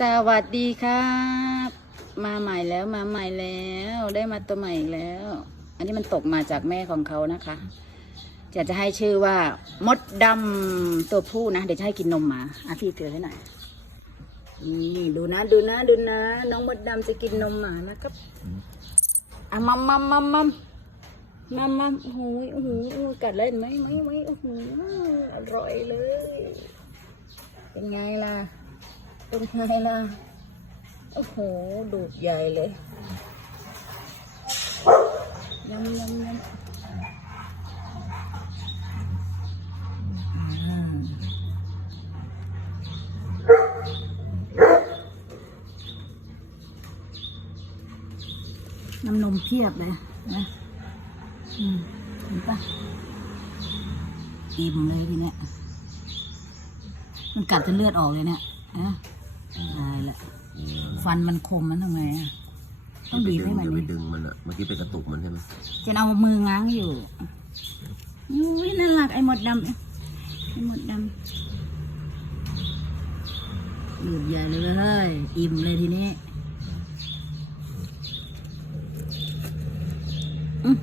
สวัสดีครับ มาใหม่แล้วมาใหม่แล้ว ได้มาตัวใหม่อีกแล้ว อันนี้มันตกมาจากแม่ของเขานะคะจะจะให้ชื่อว่ามดดำตัวผู้นะ เดี๋ยวจะให้กินนมหมาอะพี่เตือนให้หน่อยนี่ดูนะดูนะดูนะ น้องมดดำจะกินนมหมานะครับอะมัมมัมมัมมัมมัมมัมโอ้โหโอ้โหโอ้โหกัดเล่นไหมไหมไหมโอ้โหอร่อยเลย เป็นไงล่ะ เป็นไงล่ะ โอ้โห ดูดใหญ่เลยยำยำยำน้ำนมเพียบเลยนะอืมเห็นปะอิ่มเลยทีเนี้ย มันกัดจนเลือดออกเลยเนี่ยนะ ตายละฟันมันคมมันทำไงอะต้องบีบให้มันอย่าไปนี่ดึงมันอะเมื่อกี้ไปกระตุกมันใช่ไหมจะเอามือง้างอยู่อุ้ยน่ารักไอ้หมดดำไอ้หมดดำดูดใหญ่เลยเฮ้ยอิ่มเลยทีนี้อื้อ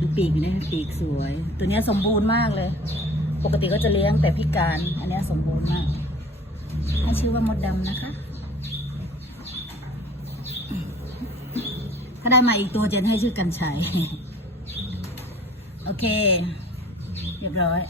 ดูปีกนี่ปีกสวย ตัวเนี้ยสมบูรณ์มากเลย ปกติก็จะเลี้ยงแต่พิการ อันนี้สมบูรณ์มาก ให้ชื่อว่ามดดำนะคะ ถ้าได้มาอีกตัวเจนให้ชื่อกันชัย โอเค เรียบร้อย